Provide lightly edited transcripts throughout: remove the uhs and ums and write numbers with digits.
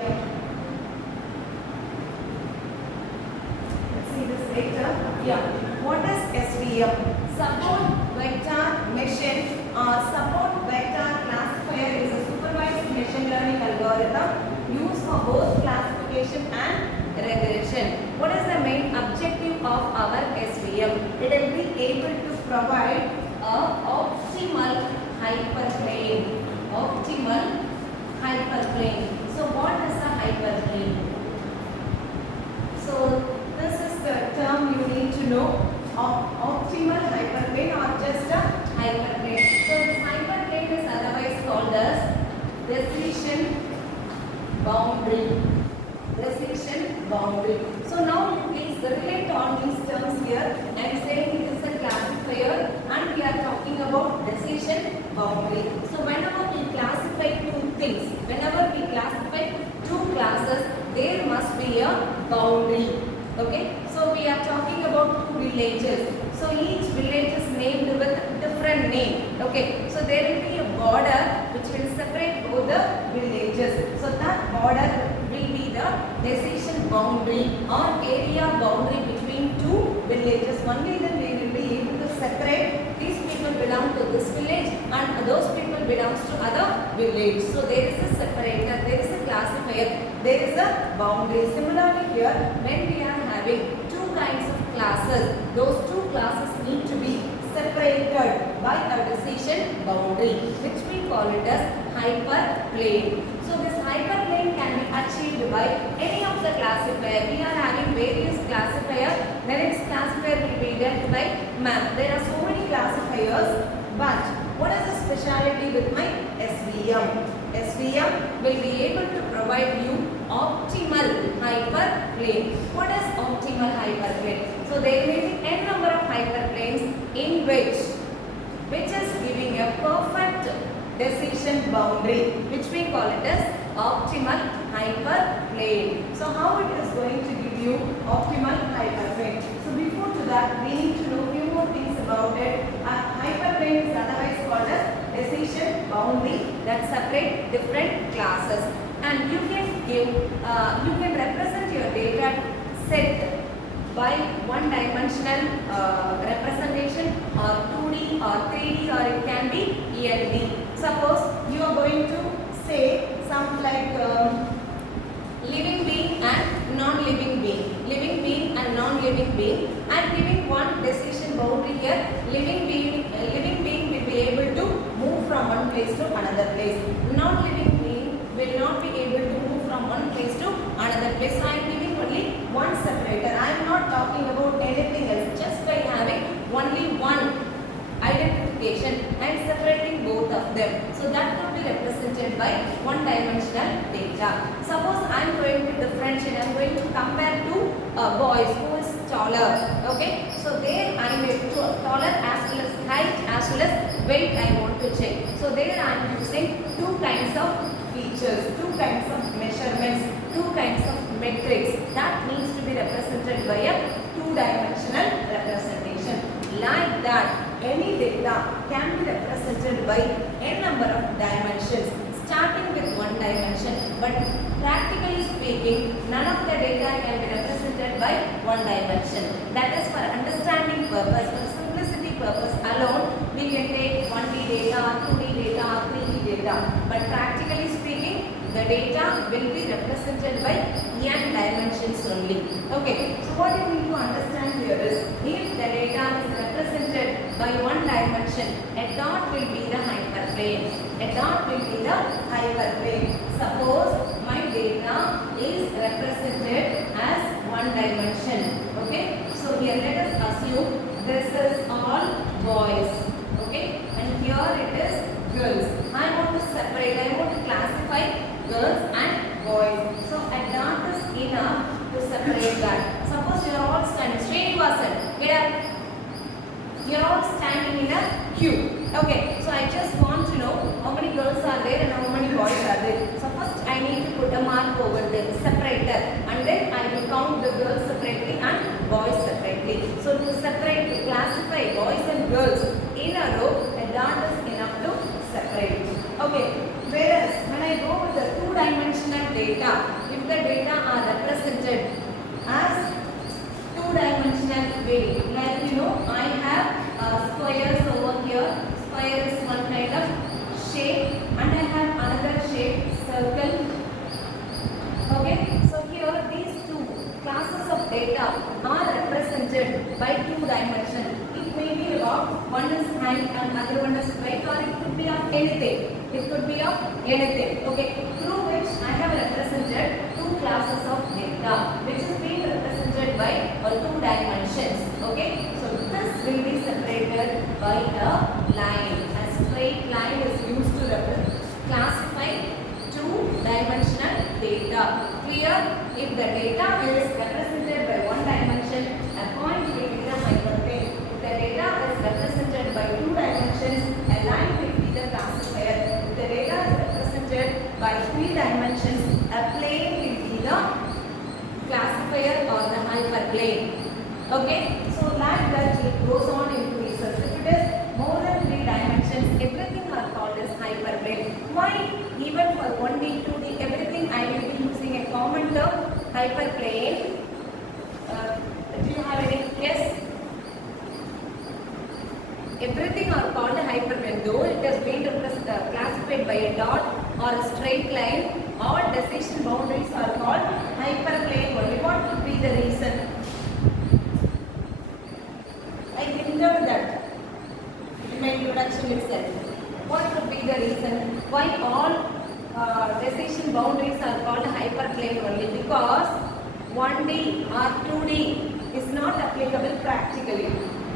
Let's see this later. Yeah. What is SVM? Support vector machine or support vector classifier is a supervised machine learning algorithm used for both classification and regression. What is the main objective of our SVM? It will be able to provide a optimal hyperplane. Optimal hyperplane. So what is a hyperplane? So this is the term you need to know. Optimal hyperplane or just a hyperplane. So this hyperplane is otherwise called as decision boundary. Decision boundary. So now you please relate all these terms here. I am saying it is a classifier and we are talking about decision boundary. So whenever we classify two things, whenever we classify two classes, there must be a boundary. Okay, so we are talking about two villages. So each village is named with different name. Okay, so there will be a border which will separate both the villages. So that border will be the decision boundary or area boundary between two villages. Only then we will be able to separate these people belong to this village and those people belongs to other village. So there is a separator, there is a classifier, there is a boundary. Similarly here, when we are having two kinds of classes, those two classes need to be separated by a decision boundary, which we call it as hyperplane. So this hyperplane can be achieved by any of the classifier. We are having various classifiers. The next classifier will be dealt by map. There are so many classifiers, but what is the speciality with my SVM? SVM will be able to provide you optimal hyperplane. What is optimal hyperplane? So there may be n number of hyperplanes in which is giving a perfect decision boundary, which we call it as optimal hyperplane. So how it is going to give you optimal hyperplane? So before to that, we need to know few more things about it. A hyperplane is otherwise called as decision boundary that separate different classes, and you can represent your data set by one-dimensional representation or 2D or 3D or it can be ELD. Suppose you are going to say something like living being and non-living being. Living being and non-living being. I am giving one decision boundary here. Living being will be able to move from one place to another place. Non-living being will not be able to move from one place to another place. So I am giving only one separator. I am not talking about anything else. Just by having only one identification and separating both of them. So that could be represented by one-dimensional data. Suppose I am going to differentiate. I am going to compare two boys who is taller. Okay. So there I am taller as well as height as well as weight I want to check. So there I am using two kinds of features, two kinds of measurements, two kinds of metrics that needs to be represented by a two-dimensional representation. Like that, any data can be represented by n number of dimensions, starting with one dimension. But practically speaking, none of the data can be represented by one dimension. That is for understanding purpose, for simplicity purpose alone, we can take 1D data, 2D data, 3D data. But practically speaking, the data will be represented by n dimensions only. Okay, so what you need to understand here is, if the data is represented by one dimension, a dot will be the hyperplane. A dot will be the hyperplane. Suppose my data is represented as one dimension. Okay, so here let us assume this is all boys. Okay, and here it is girls. I want to separate, I want to classify girls and boys. So a dot is enough to separate that. Suppose you are all standing. Srinivasan, get up. You are all standing in a queue. Okay, so I just want to know how many girls are there and how many boys are there. So first I need to put a mark over there, separator, and then I will count the girls separately and boys separately. So to separate, to classify boys and girls in a row, a dot is enough to separate. Okay, whereas when I go with the two-dimensional data. If the data are represented as two-dimensional way, like I have squares over here. Square is one kind of shape, and I have another shape, circle. Okay, so here these two classes of data are represented by two dimensions. It may be about one is height and other one is weight, or it could be of anything. It could be of anything. Okay, through which I have represented two classes of data, which is being represented by two dimensions. Okay, so this will be separated by a line. A straight line is used to classify two-dimensional data. Clear? If the data is represented by one dimension, a point will be the hyperplane. If the data is represented by two dimensions, a line will be the classifier. If the data is represented by three dimensions, a plane will be the classifier or the hyperplane. Okay? So like that it goes on increases. If it is more than three dimensions, everything are called as hyperplane. Why? Even for 1D, 2D, everything I will be using a common term, hyperplane. Do you have any guess? Everything are called a hyperplane. Though it has been classified by a dot or a straight line, all decision boundaries are called hyperplane only. What could be the reason? I hinted that in my introduction itself. What could be the reason why all decision boundaries are called hyperplane only? Because 1D or 2D is not applicable practically.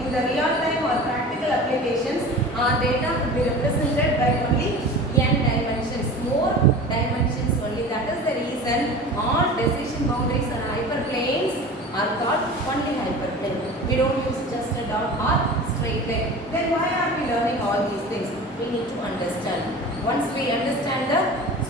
In the real time or practical applications, our data could be represented by only n dimensions, more dimensions only. That is the reason all decision boundaries and hyperplanes are called only hyperplane. We don't use just a dot or straight line. Then why are we learning all these things? We need to understand. Once we understand the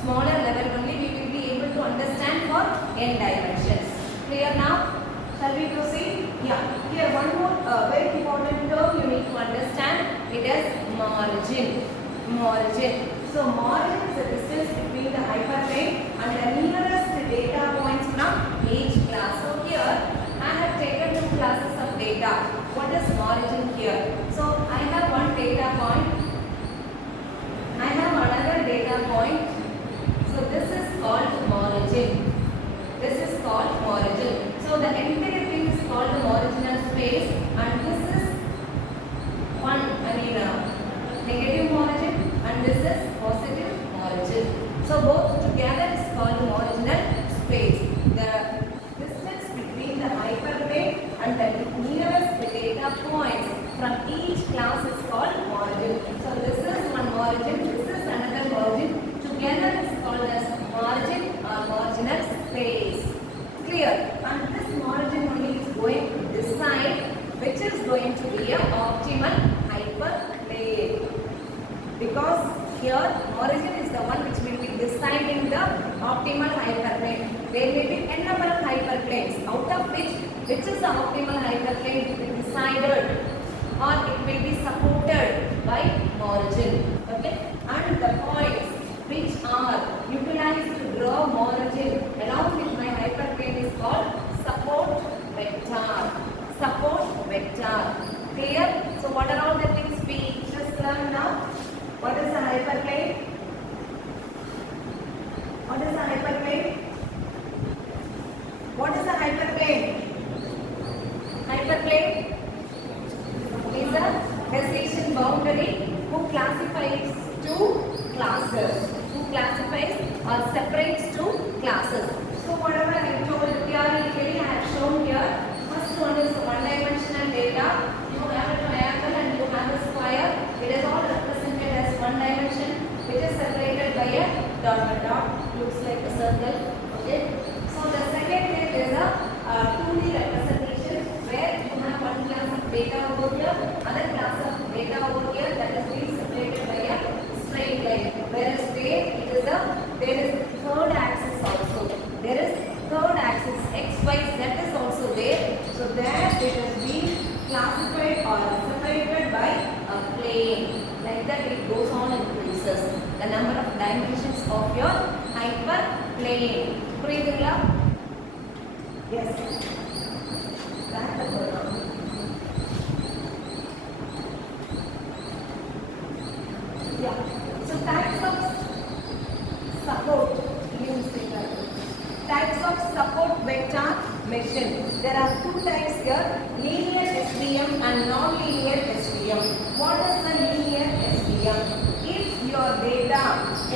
smaller level only, we will be able to understand for n dimensions. Clear now? Shall we proceed? Yeah. Here one more very important term you need to understand. It is margin. Margin. So margin is the distance between the hyperplane and the nearest data points from each class. So here I have taken two classes of data. What is margin here? So I have one data point. I have another data point. So this is called margin. This is called margin. So the entire thing is called the marginal space, and this is negative margin, and this is positive margin. So both together is called the marginal space. The distance between the hyperplane and the nearest data points from each class is called margin. So this is one margin, this is another margin. Together is called as margin or marginal space. Clear? And this margin only is going to decide which is going to be an optimal hyperplane. Because here margin is the one which will be deciding the optimal hyperplane. There may be n number of hyperplanes, out of which is the optimal hyperplane will be decided or it will be supported by margin. Okay? And the points which are utilized to draw margin along with my hyperplane is called support vector. Support vector. Clear? So what are all the things we just learned now? What is a hyperplane? What is a hyperplane? What is a hyperplane? Hyperplane is a decision boundary who classifies two classes. Who classifies or separates two classes. So whatever I told theoretically I have shown here. First one is one-dimensional data. You have a triangle and you have a square. It is all represented as one dimension, which is separated by a dot. A dot looks like a circle. Okay. So the second thing is a 2D representation where you have one class of data over here, other class of data over here that is being separated by a straight line. Whereas there is third axis also. There is third axis x, y, z is also there. So there it has been classified or separated by a plane. Like that it goes on and increases the number of dimensions of your hyperplane. plane. புரியுதுங்களா? Yes. Yeah. So types of support. Types of support vector machine. There are two types here: linear SVM and non-linear SVM. What is the linear SVM? If your data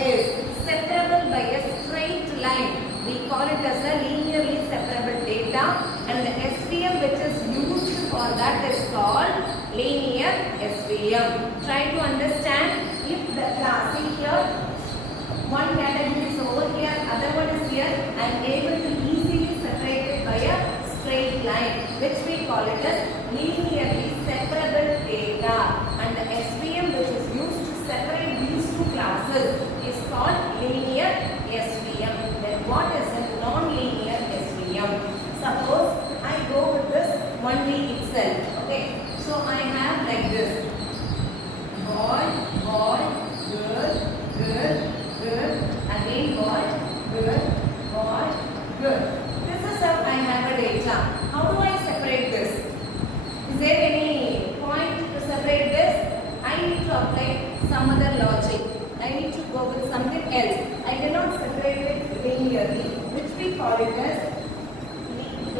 is separable by a straight line, we call it as a linearly separable data, and the SVM which is used for that is called linear SVM. Try to understand. If the class, see here, one category is over here, other one is here, I am able to easily separate it by a straight line, which we call it as linearly separable data, and the SVM which is used to separate these two classes is called linear SVM. Then what is a non-linear SVM? Suppose I go with this 1D itself. Okay, so I have like this: boy, boy, girl, girl, girl, again boy, girl, boy, girl. This is how I have a data. How do I separate this? Is there any point to separate this? I need to apply some other logic. I need to go with something else. I cannot separate it linearly, which we call it as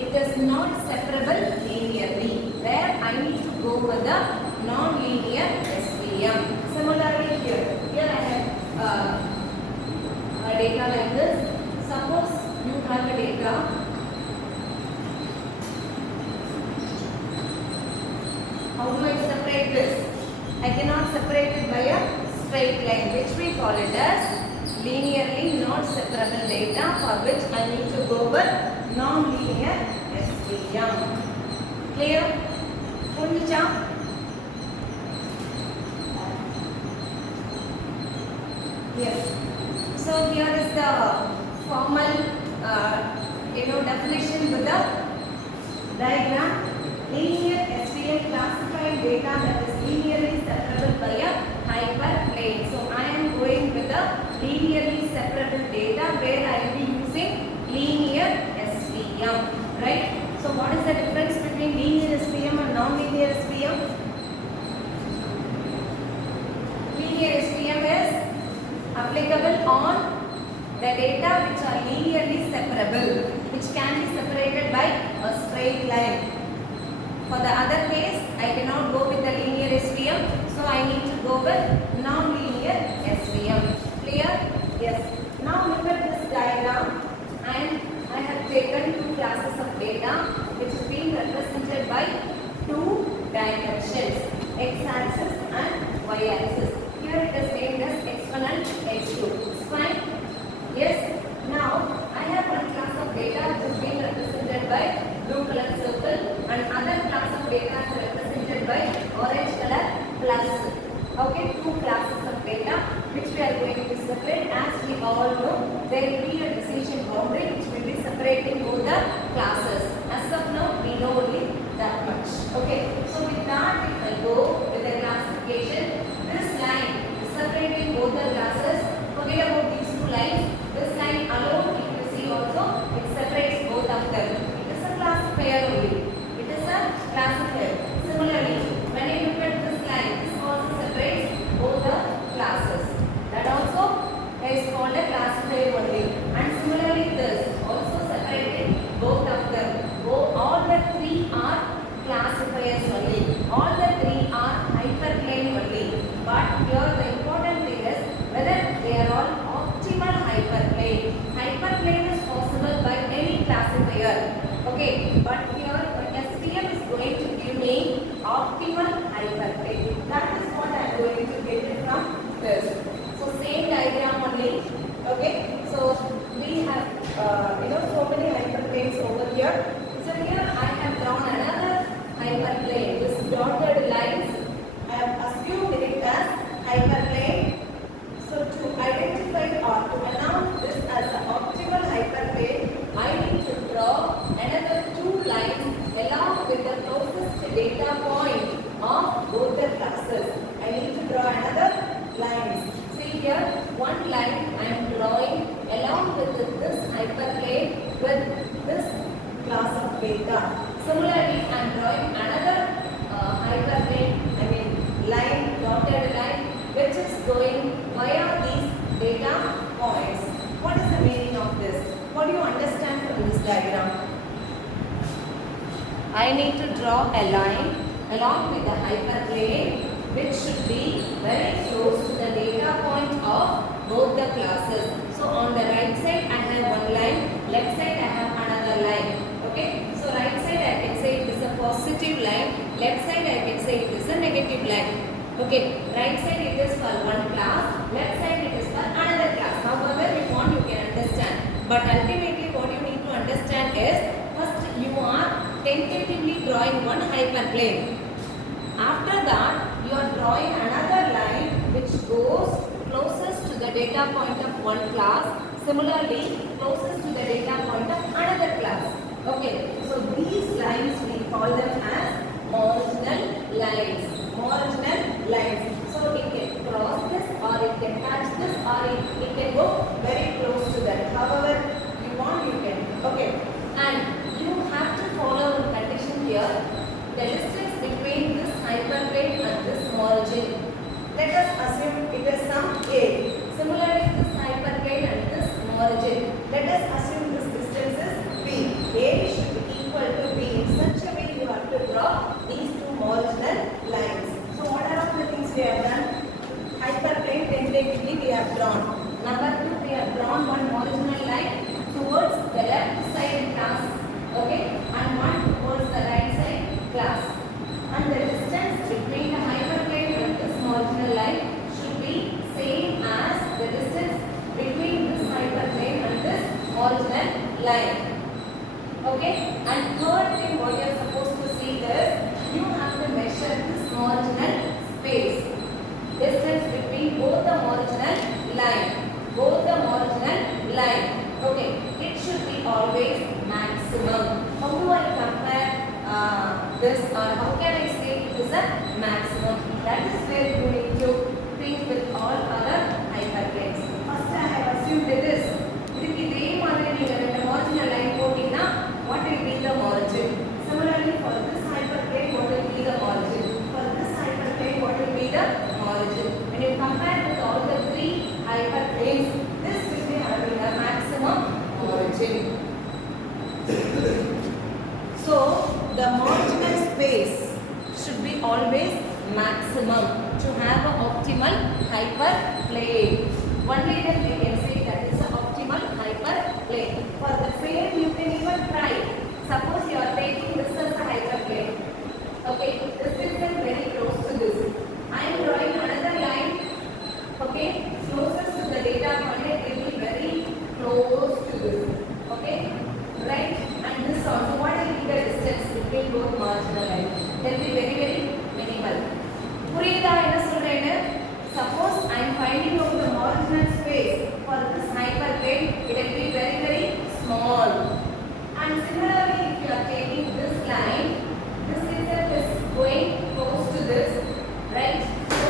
it is not separable linearly. Where I need to go with the non-linear SVM. Similarly here I have a data like this. Suppose you have a data. How do I separate this? I cannot separate it by a straight line, which we call it as linearly not separable data, for which I need to go with non-linear SVM. Clear? Punicha? Yes. So here is the formal definition with the diagram. Linear SVM classifying data that is linearly separable by a hyperplane. So I am going with the linearly separable data where I will be using linear SVM. Right? So what is the difference between linear SVM and non-linear SVM? Linear SVM is applicable on the data which are linearly separable, which can be separated by a straight line. For the other case, I cannot go with the linear SVM, so I need to go with non-linear SVM. Clear? Yes. Now look at this diagram, and I have taken two classes of data which is being represented by two dimensions, x-axis and y-axis. Here it is named as x1 and x2. It's fine? Yes. Now I have one class of data which is being represented by blue color circle, and other class of data is represented by orange color plus. Okay, two classes of data which we are going to separate. As we all know, there will be a decision boundary which will be separating both the classes. As of now, we know only that much. Okay, so with that, if I go with the classification, this line is separating both the classes. Forget about these two lines. This line alone, if you see also, it separates both of them. It is a classifier only. It is a classifier. Similarly, when I look at this line, this also separates both the classes. That also is called a classifier only. And similarly, this also separating both of them. All the three are classifiers only. All the three are hyperplane only. But here the important thing is whether they are all optimal hyperplane. Hyperplane is possible by any classifier. Okay, but here the SVM is going to give me optimal hyperplane. That is what I am going to get it from this. So same diagram only. Okay, so we have so many hyperplanes over here. So here I have drawn another hyperplane. This dotted lines, I have assumed it as hyperplane. So to identify or to announce this as an optimal hyperplane, I need to draw another two lines along with the closest data point of both the classes. I need to draw another lines. See here, one line I am drawing along with this beta. Similarly, I am drawing another hyperplane, line, dotted line, which is going via these data points. What is the meaning of this? What do you understand from this diagram? I need to draw a line along with the hyperplane which should be very close to the data point of both the classes. So on the right side I have one line, left side I have another line. Okay, so right side I can say it is a positive line, left side I can say it is a negative line. Okay, right side it is for one class, left side it is for another class. However you want, you can understand. But ultimately what you need to understand is, first you are tentatively drawing one hyperplane. After that you are drawing another line which goes closest to the data point of one class, similarly closest to the data point of another class. Okay, so these lines we call them as marginal lines. Marginal lines. So it can cross this, or it can touch this, or it can go very close to that. However you want, you can. Okay, and you have to follow a condition here. The distance between this hyperplane and this origin, let us assume it is some A. Similarly, this hyperplane and this origin, let us assume this distance is B. A should be equal to B. In such a way you have to draw these two marginal lines. So what are all the things we have done? Hyperplane tentatively we have drawn. Number 2, we have drawn one marginal line towards the left side class. Okay, and one towards the right side class. And the distance between the hyperplane and this marginal line should be same as the distance between this hyperplane and this marginal line. Okay, and third thing what you are supposed to see is, you have to measure this marginal space, distance between both the marginal line. Okay, it should be always maximum. How do I compare this, or how can I say it is a maximum? That is where you need to think with all other hyperplanes. First I have assumed this. If இதே மாதிரி நீங்க ரெண்டு marginal line போட்டீங்கன்னா, what will be the origin? Similarly for this hyperplane, what will be the origin? For this hyperplane, what will be the origin? When you compare with all the three hyperplanes, this will be having a maximum origin. So the marginal space should be always maximum to have an optimal hyperplane. Only then we can say that is an optimal hyperplane. For the same you can even try. Suppose you are taking this as a hyperplane. Okay, this is very close to this. I am drawing another line. Okay, closest to the data point, it will be very close to this. Okay, right? And this also, what will be the distance between both marginal lines? It will be very minimal. புரியுதா என்ன சொல்றேன்னு? Suppose I am finding out the marginal space for this hyperplane, it will be very small. And similarly, if you are taking this line, this itself is going close to this, right? So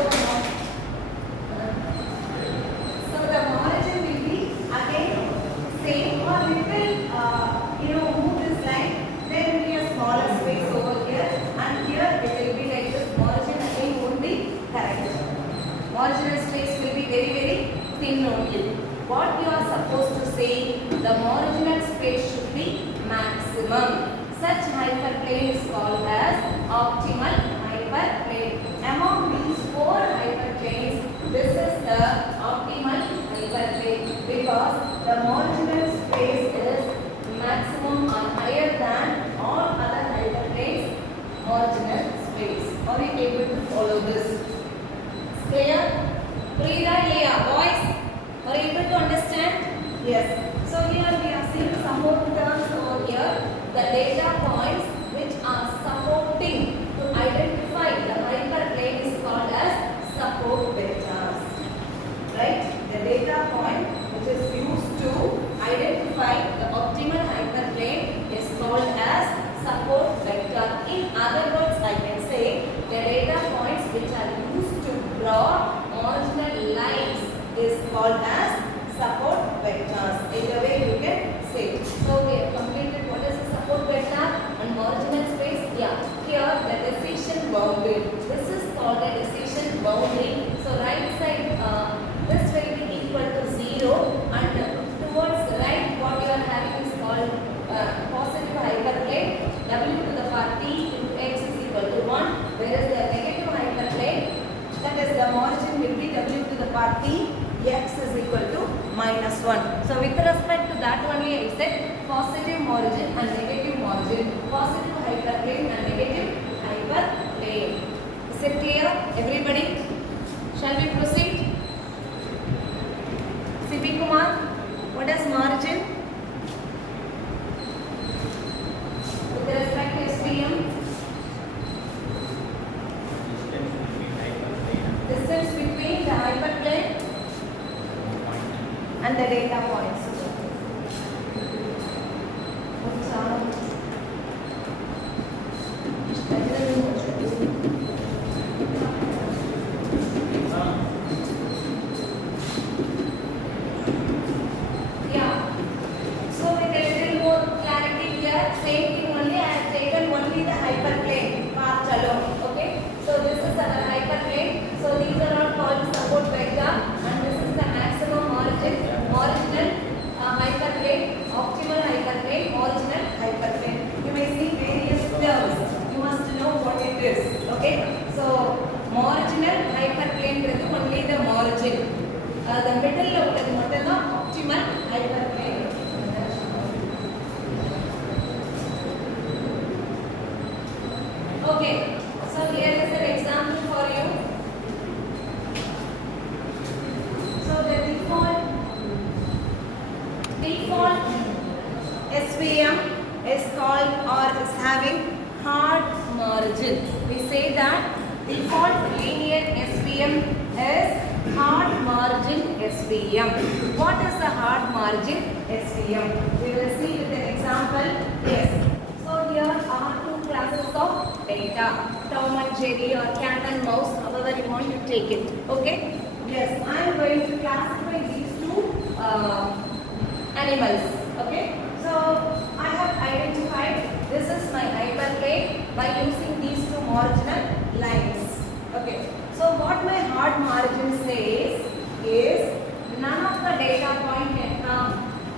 positive margin and negative margin, positive hyperplane and negative hyperplane. Is it clear, everybody? Shall we proceed? C.P. Kumar, what is margin? With respect to SVM? Distance between the hyperplane and the data points. Yeah. So with a little more clarity here, same thing only. I have taken only the hyperplane part alone. Okay. So this is our hyperplane. So these are all called support vector, and this is the maximum original hyperplane, optimal hyperplane, original hyperplane. You may see various terms. You must know what it is. Okay. So marginal hyperplane is only the margin. The middle of the optimal hyperplane. Okay. So here is an example for you. So the default SVM is called or is having hard margin. We say that default linear SVM is hard margin SVM. What is the hard margin SVM? We will see with an example. Yes. So here are two classes of data, Tom and Jerry or cat and mouse, however you want to take it. Okay? Yes, I am going to classify these two animals. Okay? So I have identified this is my hyperplane by using these two marginal lines. Okay? So what my hard margin says is none of the data point can come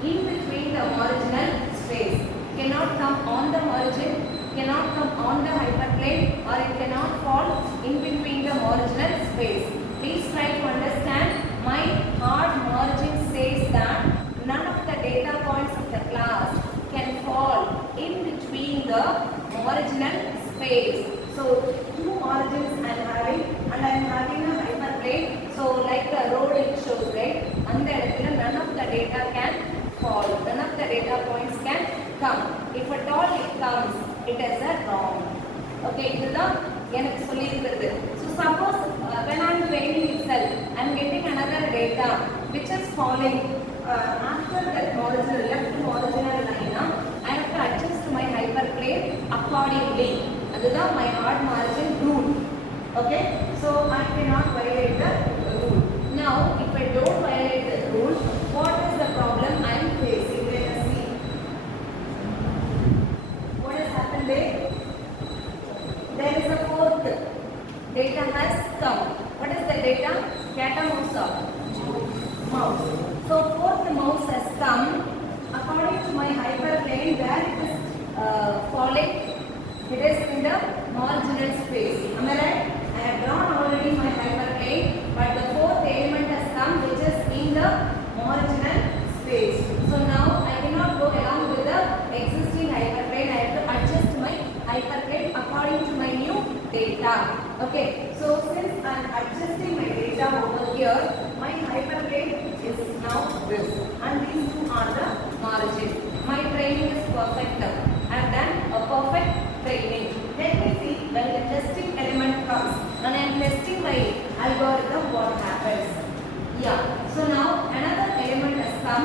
in between the marginal space. Cannot come on the margin, cannot come on the hyperplane, or it cannot fall in between the marginal space. Please try to understand. My hard margin says that none of the data points of the class can fall in between the marginal space. So two margins I am having, and I am having a hyperplane. So like the road it shows, right? And none of the data can fall. None of the data points can come. If at all it comes, it is a wrong. Okay, so suppose when I am training itself, I am getting another data which is falling after that marginal, left marginal line. I have to adjust my hyperplane accordingly. That is my hard margin rule. Okay, so I cannot violate the rule. Now, if I don't violate the rule, what is the problem I am facing? Let us see. What has happened there? There is a fourth data has come. What is the data? Cat or mouse? Mouse. So fourth mouse has come. According to my hyperplane, where it is falling, it is in the marginal space. Am I right? I have drawn already my hyperplane, but the fourth element has come, which is in the marginal space. So now I cannot go along with the existing hyperplane. I have to adjust my hyperplane according to my new data. Okay. So since I am adjusting my data over here, my hyperplane is now this, and these two are the margin. My training is perfect now. I have done a perfect training. Let me see when the testing element comes and I am testing my algorithm, what happens. Yeah. So now another element has come.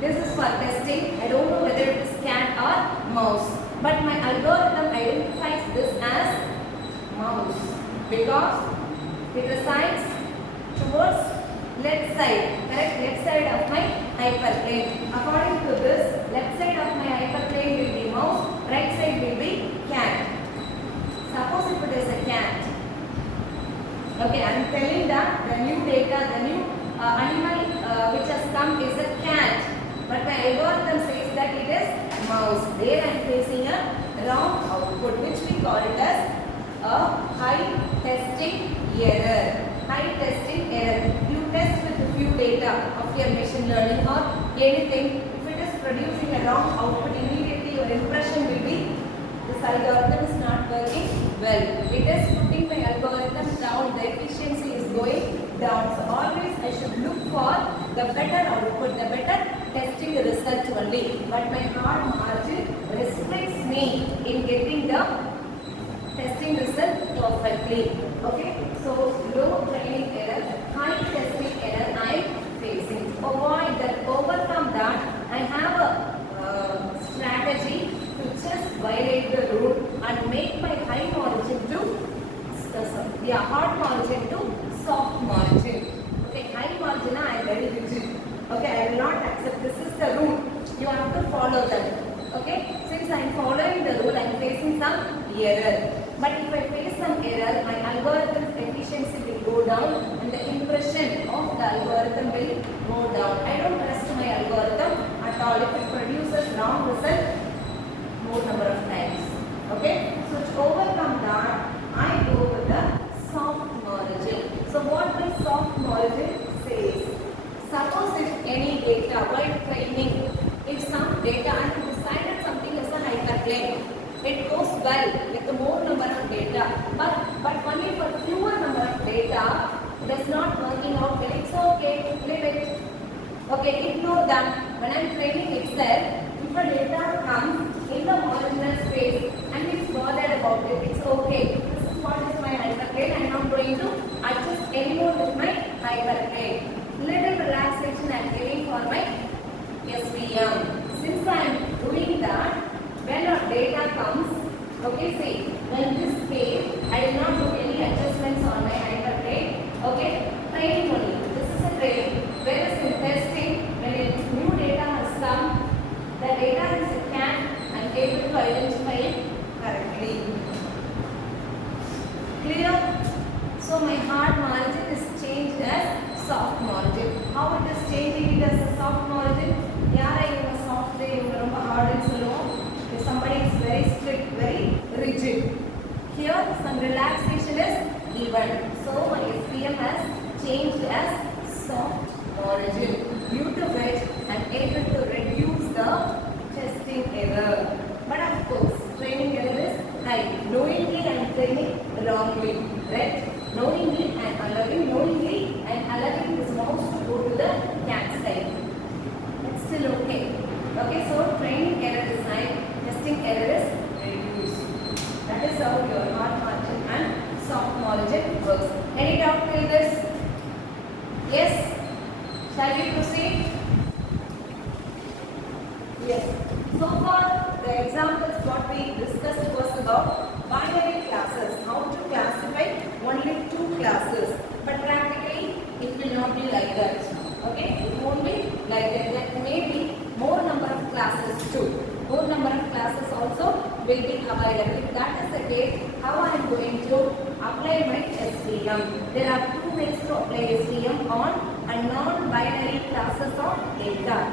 This is for testing. I don't know whether it is cat or mouse, but my algorithm identifies this as mouse because it resides towards left side, correct? Left side of my hyperplane. According to this, left side of my hyperplane will be mouse, right side will be cat. Suppose if it is a cat. Okay, I am telling that the new data, the new animal which has come is a cat. But my algorithm says that it is mouse. There I am facing a wrong output, which we call it as a high testing error. High testing error. You test with a few data of your machine learning or anything. If it is producing a wrong output, immediately your impression will be this algorithm is not working well. It is putting my algorithm down, the efficiency is going down. So always I should look for the better output, the better testing result only. But my hard margin restricts me in getting the testing result perfectly. Okay, so low training error, high testing error I am facing. Avoid that, overcome that. I have a strategy to just violate the rule and make my high margin to hard margin to soft margin. Okay, high margin I am very rigid. Okay, I will not accept. This is the rule. You have to follow that. Okay, since I am following the rule, I am facing some error. But if I face some error, my algorithm's efficiency will go down and the impression of the algorithm will go down. I don't trust my algorithm at all. If it produces wrong result, more number of times. Okay, so to overcome that, I go with the soft margin. So what the soft margin says? Suppose if any data while training, if some data I have decided something as a hyperplane, it goes well with the more number of data, but only for fewer number of data, it is not working out well. It's okay, leave it. Okay, ignore that. When I am training itself, if a data comes in the marginal space and it's bothered about it, it's okay. This is what is my hyperplane. I am not going to adjust anymore with my hyperplane. Little relaxation I am giving for my SVM. Since I am doing that, when our data comes, okay, see, when this case, I did not do any adjustments on my hyperplane, okay, training only. This is a training. Whereas in testing, when a new data has come, the data is scanned and able to identify it correctly. Clear? So my hard margin is changed as soft margin. How it is changing it as a soft margin? Yara in a soft day, hard and slow. If somebody is very strict, very rigid. Here some relaxation is given. So my SPM has changed as soft margin, due to which I am able to reduce the testing error. But of course, training error is high. Knowingly I am training wrongly, right? Knowingly I am allowing this mouse to go to the cat side. It's still okay. Okay, so training error is high, testing error is reduced. That is how your hard margin and soft margin works. Any doubt till this? Yes? Shall we proceed? Yes. So far, the examples what we discussed was about binary classes, how to classify only two classes. But practically, it will not be like that. Okay? It won't be like that. There may be more number of classes too. More number of classes also will be available. If that is the case, how I am going to apply my SVM? There are two ways to apply SVM on a non-binary classes of data.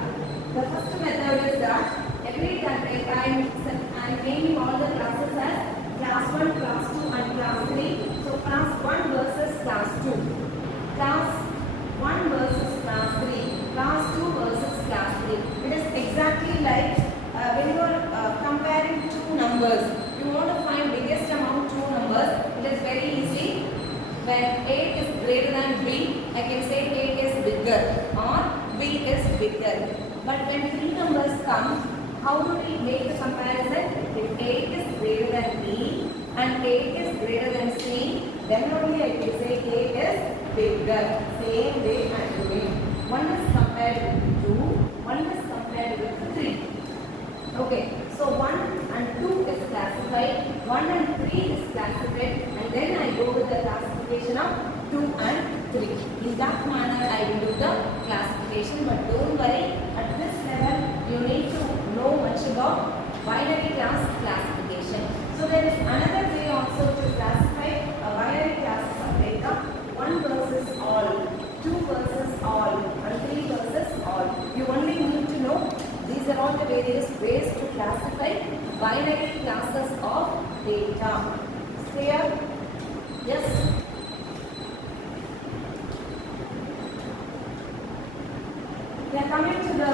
The first method is that every time I am naming all the classes as class 1, class 2 and class 3. So class 1 versus class 2. Class 1 versus class 3. Class 2 versus class 3. It is exactly like when you are comparing two numbers. You want to find biggest among two numbers. It is very easy. When A is greater than B, I can say A is bigger or B is bigger. But when three numbers come, how do we make the comparison? If A is greater than B and A is greater than C, then only I can say A is bigger. Same way I am doing. One is compared with 2, one is compared with 3. Okay, so 1 and 2 is classified, 1 and 3 is classified, and then I go with the classification of 2 and 3. In that manner I will do the classification, but don't worry, at this level you need to know much about binary class classification. So there is another way also to classify a binary classes of data, 1 versus all, 2 versus all, and 3 versus all. You only need to know these are all the various ways to classify binary classes of data. Clear? Yes? We are coming to the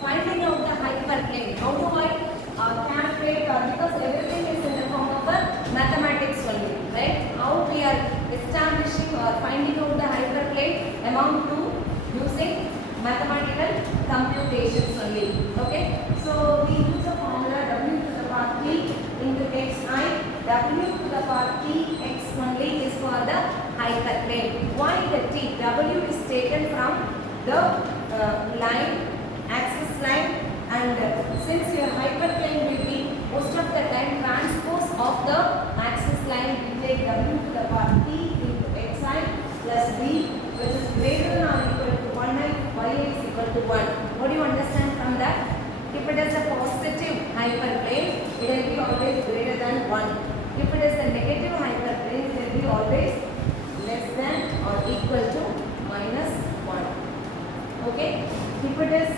finding out the hyperplane. How do I calculate? Because everything is in the form of a mathematics only, right? How we are establishing or finding out the hyperplane among two using mathematical computations only. Okay, so we use the formula w to the power t into xi. W to the power t x only is for the hyperplane. Why the t? W is taken from the line, axis line, and since your hyperplane will be most of the time transpose of the axis line, we take w to the power t into xi plus b, which is greater than or equal to 1 and y is equal to 1. What do you understand from that? If it is a positive hyperplane, it will be always greater than 1. If it is a negative hyperplane, it will be always less than or equal to minus 1. Okay? If it is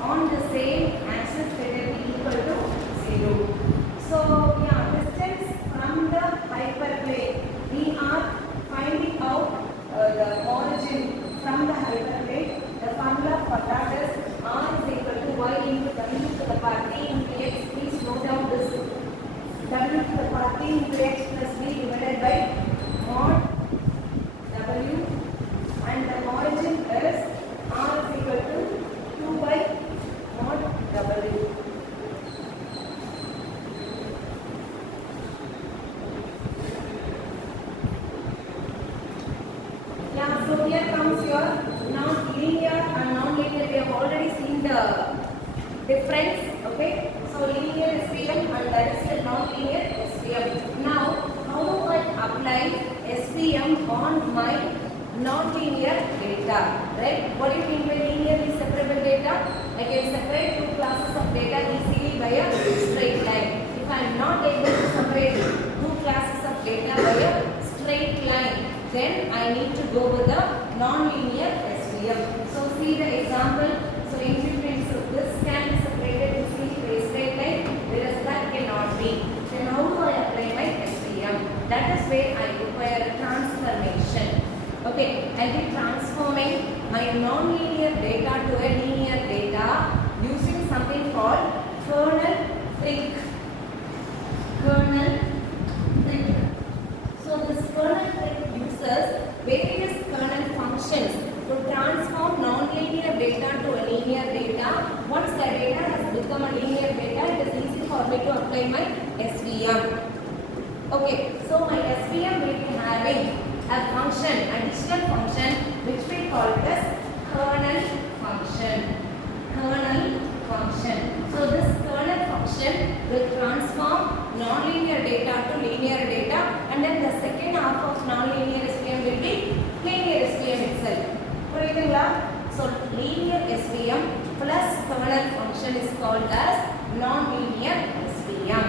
on the same axis, it will be equal to 0. So, yeah, distance from the hyperplane, we are finding out the origin from the hyperplane. The formula for that is r is equal to y into w to the power t into x. Please note down this. W to the power t into x plus b divided by mod w, and the origin is r is equal to 2 by mod w. Yeah, so here comes your non-linear and non-linear. We have already seen the difference. Okay, so linear SVM and that is the non-linear SVM. Now, how do I apply SVM on my non-linear data? Right? What do you mean by linearly separable data? I can separate two classes of data easily by a straight line. If I am not able to separate two classes of data by a straight line, then I need to go with the non-linear SVM. So see the example. So in between, so this can be separated easily by a straight line, whereas that cannot be. Then how do I apply my SVM? That is where I require a transformation. Okay, I'll be transforming my non-linear data to a linear data using something called kernel trick. Kernel trick. So this kernel trick uses various kernel functions to transform non-linear data to a linear data. Once the data has become a linear data, it is easy for me to apply my SVM. Okay, so my SVM will be having a function, additional function, which we call it as kernel function. Kernel function. So this kernel function will transform non-linear data to linear data, and then the second half of non-linear SVM will be linear SVM itself. So linear SVM plus kernel function is called as non-linear SVM.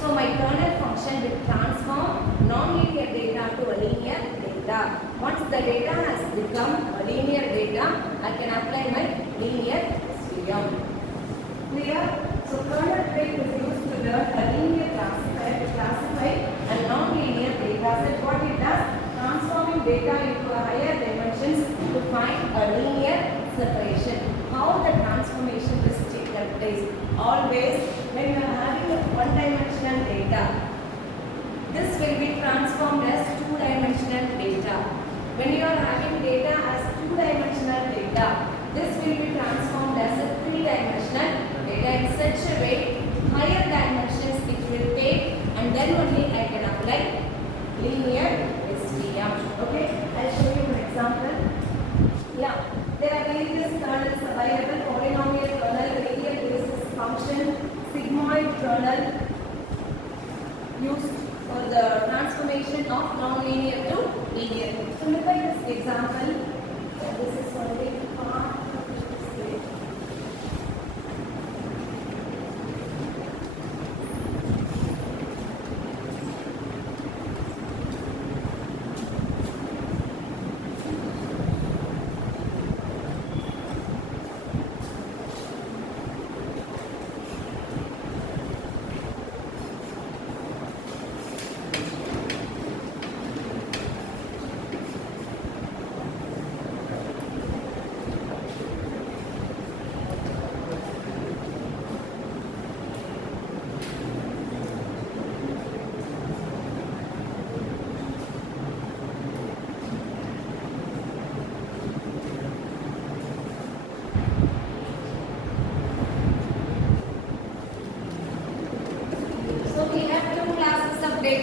So my kernel function will transform non-linear data to a linear data. Once the data has become a linear data, I can apply my linear SVM. Clear? So kernel trick is used to learn a linear classifier to classify a non-linear data set. What it does? Transforming data into a higher dimensions to find a linear separation. How the transformation is taken place? Always when you are having a one-dimensional data, this will be transformed as two-dimensional data. When you are having data as two-dimensional data, this will be transformed as a three-dimensional data in such a way, higher dimensions it will take, and then only I can apply linear SVM. Okay, I'll show you an example. Yeah, there are various kernels available: polynomial kernel, radial basis function, sigmoid kernel, used for the transformation of non-linear to linear. So look at this example. This is only part of this.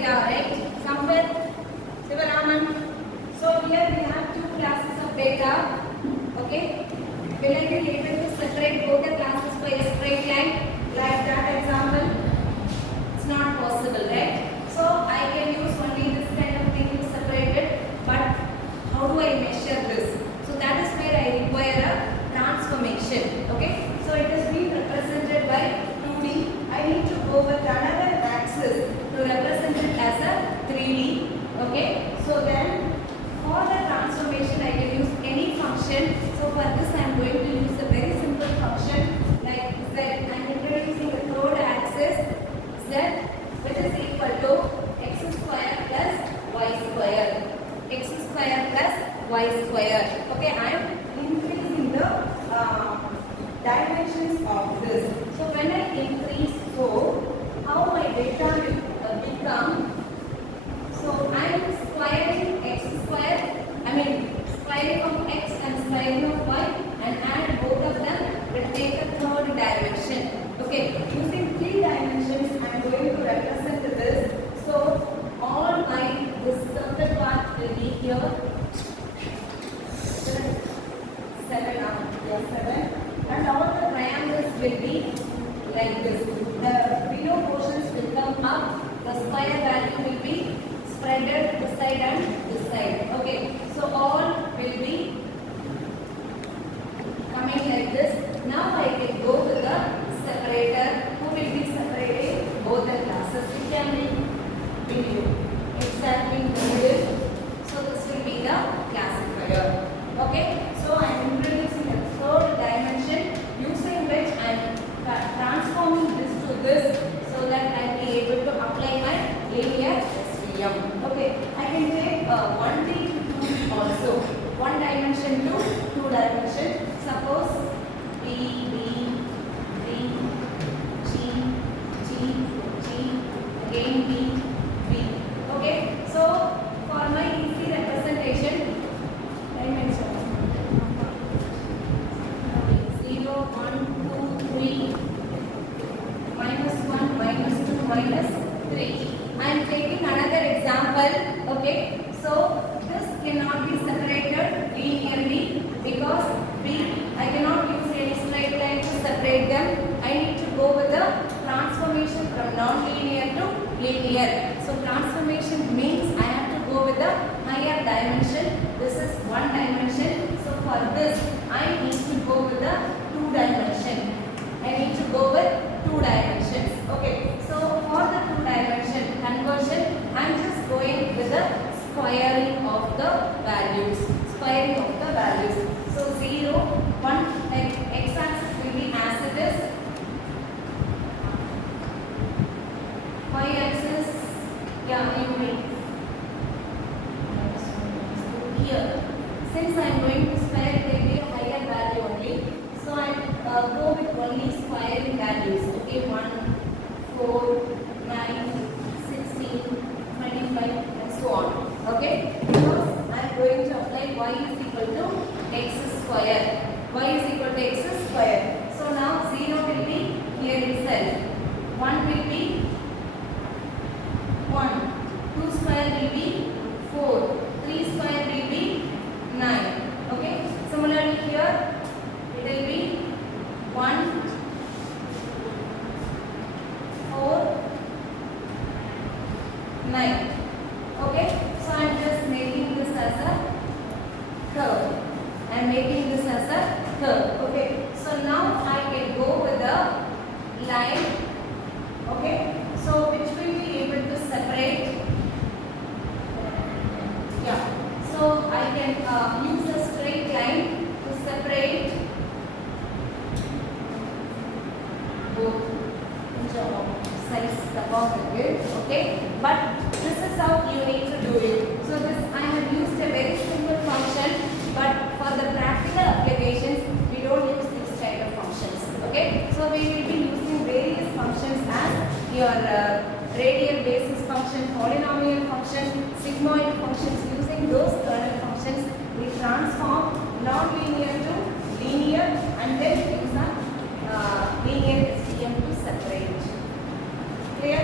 beta, right? Sampath, Sivaraman. So here we have two classes of beta. Okay. Will I be able to separate both the classes by a straight line like that example? It's not possible, right? So I can use only this kind of thing to separate it. But how do I measure this? So that is where I require a transformation. Okay. So it is being represented by 2D. I need to go with another axis to represent it as a 3D. Okay. So then for the transformation I can use any function. So for this I am going to use a very simple function like z. I am introducing the third axis z, which is equal to x square plus y square. X square plus y square. Okay, I am increasing the dimensions of this. So when I increase, so how my data will become? So I am squaring x square. Squaring of x and squaring of y, and add both of them will take a third dimension. Okay, using 3 dimensions I am going to represent this. So all my this circle part will be here. 7, and all the triangles will be like this. The below portions will come up. The square value will be spreaded this side and this side. Okay, so all will be coming like this. Now I can go to the separator who will be separating both the classes. It can be video. Exactly in the middle. So this will be the classifier. Okay, so I am introducing a third dimension using which I am transforming this to this so that I will be able to apply my linear SVM. Okay, I can take 1D to 2D also. 1 dimension to 2 dimension. Suppose B, B, B, G, G, G, again B, B. Okay, so for my easy representation, dimension 0, 1, 2, 3, minus 1, minus 2, minus 3. I am taking another example. Okay, so this cannot be separated linearly because I cannot use any straight line to separate them. I need to go with the transformation from non-linear to linear. So transformation means I have to go with the higher dimension. This is 1 dimension. So for this I need to go with the 2 dimension. I need to go with 2 dimensions. Okay, so for the 2 dimension conversion, I am just going with the squaring of the values. Squaring of the values. So 0, 1, like x axis will be as it is. Y axis, yeah, you will. Here, since I am going to square, it will be a higher value only. So I go with only squaring values. Okay, 1, 4, 9, 16, 25, and so on. Okay, because I am going to apply y is equal to x square. Y is equal to x square. So now 0 will be here itself. 1 will be 1. 2 square will be 4. 3 square will be 9. Okay, similarly here it will be 1, 4, 9. Okay, so I am just making this as a curve. I am making this as a curve. Okay, so now I can go with the line. Okay, so which will be able to separate. Yeah, so I can use a straight line to separate both sides the pocket. Okay, but this is how you need to do it. So this I have used a very simple function, but for the practical applications we don't use this type of functions. Okay, so we will be using various functions as your radial basis function, polynomial function, sigmoid functions. Using those kernel functions, we transform non-linear to linear and then use a linear SVM to separate. Clear?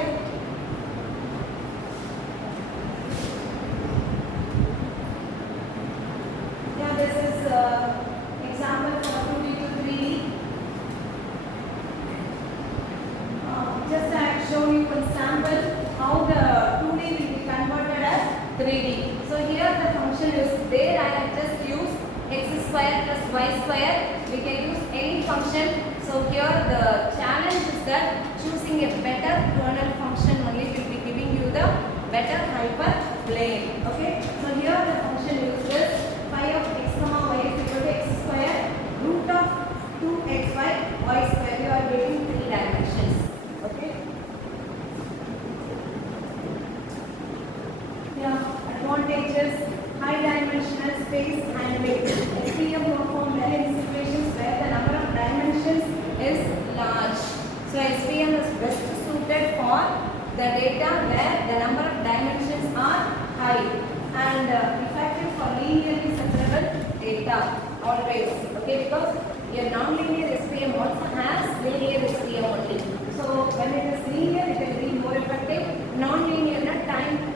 example how the 2D will be converted as 3D. So here the function is there. I have just used x square plus y square. We can use any function. So here the challenge is that choosing a better kernel function only will be giving you the better hyperplane. Okay. So here the function uses phi of x comma y is equal to x square root of 2xy y square. You are getting 3 dimensions. Okay. Yeah. Advantages: high dimensional space handling. SVM perform well in situations where the number of dimensions is large. So SVM is best suited for the data where the number of dimensions are high, and effective for linearly separable data always. Okay, because a non-linear SVM also has linear SVM only. So when it is linear, it will be more effective. Non-linear time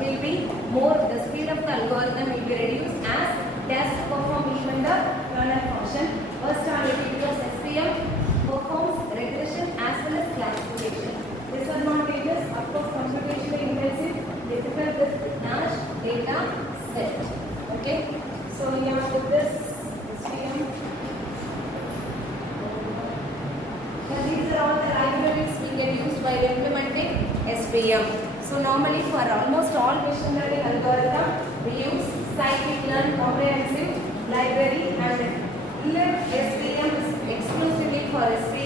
will be more, the speed of the algorithm will be reduced as test perform even the kernel function. Versatility, because SVM performs regression as well as classification. Disadvantages: of course, computationally intensive, difficult with large data set. Okay, so yeah, with this SVM, these are all the libraries we can use while implementing SVM. So normally for almost all machine learning algorithm, we use scikit-learn comprehensive library, and SVM is exclusively for SVM.